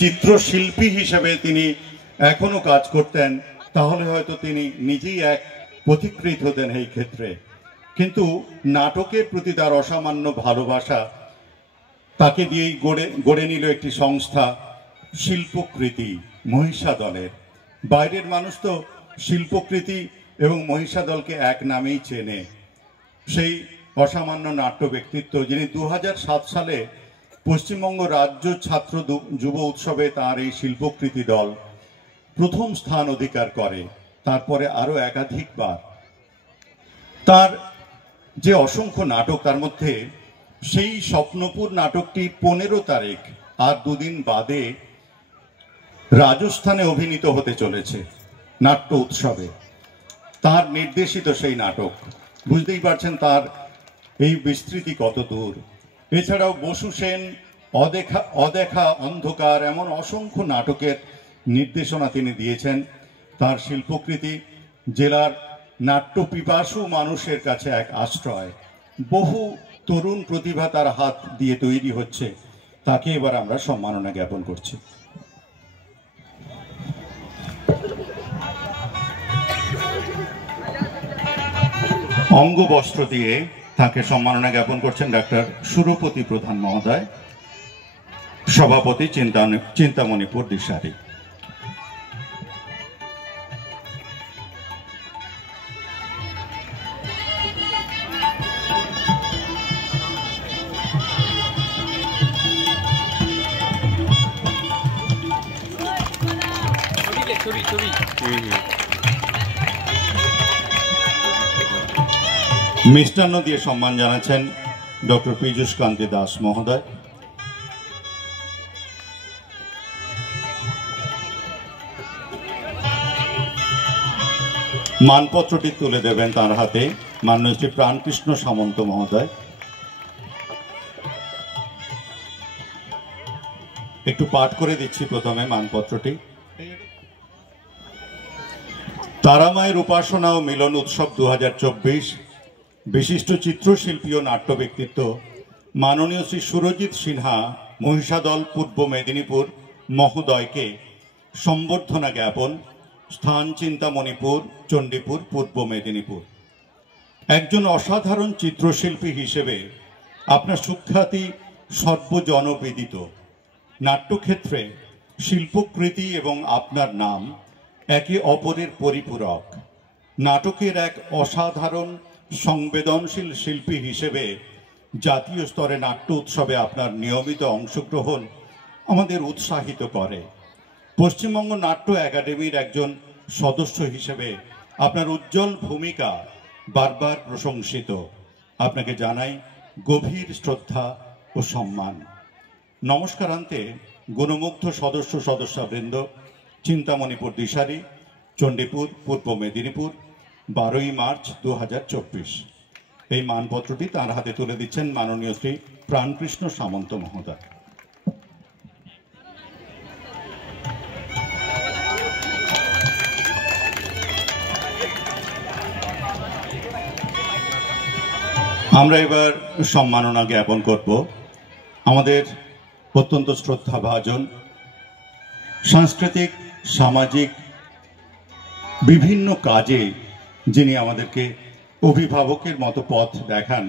চিত্রশিল্পী হিসেবে তিনি এখনো কাজ করতেন তাহলে হয়তো তিনি নিজেই এক পথিকৃৎ হতেন এই ক্ষেত্রে। কিন্তু নাটকের প্রতি তার অসামান্য ভালোবাসা তাকে দিয়েই গড়ে নিল একটি সংস্থা শিল্পকৃতি মহিষাদলের। বাইরের মানুষ তো শিল্পকৃতি এবং মহিষাদলকে এক নামেই চেনে। সেই অসামান্য নাট্য ব্যক্তিত্ব যিনি 2007 সালে পশ্চিমবঙ্গ রাজ্য ছাত্র যুব উৎসবে তার এই শিল্পকৃতি দল প্রথম স্থান অধিকার করে, তারপরে আরো একাধিকবার। তার যে অসংখ্য নাটক, তার মধ্যে সেই স্বপ্নপুর নাটকটি 15 তারিখ আর দুদিন বাদে রাজস্থানে অভিনীত হতে চলেছে নাট্য উৎসবে। তার নির্দেশিত সেই নাটক, বুঝতেই পারছেন তার এই বিস্তৃতি কত দূর। এছাড়াও বসু সেন, অদেখা অন্ধকার, এমন অসংখ্য নাটকের নির্দেশনা তিনি দিয়েছেন। তার শিল্পকৃতি জেলার নাট্য পিপাসু মানুষের কাছে এক আশ্রয়। বহু তরুণ প্রতিভা তার হাত দিয়ে তৈরি হচ্ছে, তাকে এবার আমরা সম্মাননা জ্ঞাপন করছি। অঙ্গবস্ত্র দিয়ে তাকে সম্মাননা জ্ঞাপন করছেন ডাক্তার সুরপতি প্রধান মহোদয়, সভাপতি চিন্তামণিপুর দিশারি। মিষ্টান্ন দিয়ে সম্মান জানাচ্ছেন ডক্টর পীযূষ কান্তি দাস মহোদয়। মানপত্রটি তুলে দেবেন তার হাতে মাননীয় শ্রী প্রাণকৃষ্ণ সামন্ত মহোদয়। একটু পাঠ করে দিচ্ছি প্রথমে মানপত্রটি। তারামায়ের উপাসনা ও মিলন উৎসব 2024 বিশিষ্ট চিত্রশিল্পী ও নাট্য ব্যক্তিত্ব মাননীয় শ্রী সুরজিৎ সিনহা মহিষাদল পূর্ব মেদিনীপুর মহোদয়কে সম্বর্ধনা জ্ঞাপন। স্থান চিন্তামণিপুর, চণ্ডীপুর, পূর্ব মেদিনীপুর। একজন অসাধারণ চিত্রশিল্পী হিসেবে আপনার সুখ্যাতি সর্বজনবিদিত। নাট্যক্ষেত্রে শিল্পকৃতি এবং আপনার নাম একে অপরের পরিপূরক। নাটকের এক অসাধারণ সংবেদনশীল শিল্পী হিসেবে জাতীয় স্তরে নাট্য উৎসবে আপনার নিয়মিত অংশগ্রহণ আমাদের উৎসাহিত করে। পশ্চিমবঙ্গ নাট্য একাডেমির একজন সদস্য হিসেবে আপনার উজ্জ্বল ভূমিকা বারবার প্রশংসিত। আপনাকে জানাই গভীর শ্রদ্ধা ও সম্মান। নমস্কারান্তে গুণমুগ্ধ সদস্যবৃন্দ, চিন্তামণিপুর দিশারি, চণ্ডীপুর, পূর্ব মেদিনীপুর, 12ই মার্চ 2024। এই মানপত্রটি তার হাতে তুলে দিচ্ছেন মাননীয় শ্রী প্রাণকৃষ্ণ সামন্ত মহোদয়। আমরা এবার সম্মাননা জ্ঞাপন করব আমাদের অত্যন্ত শ্রদ্ধাভাজন সাংস্কৃতিক সামাজিক বিভিন্ন কাজে যিনি আমাদেরকে অভিভাবকের মতো পথ দেখান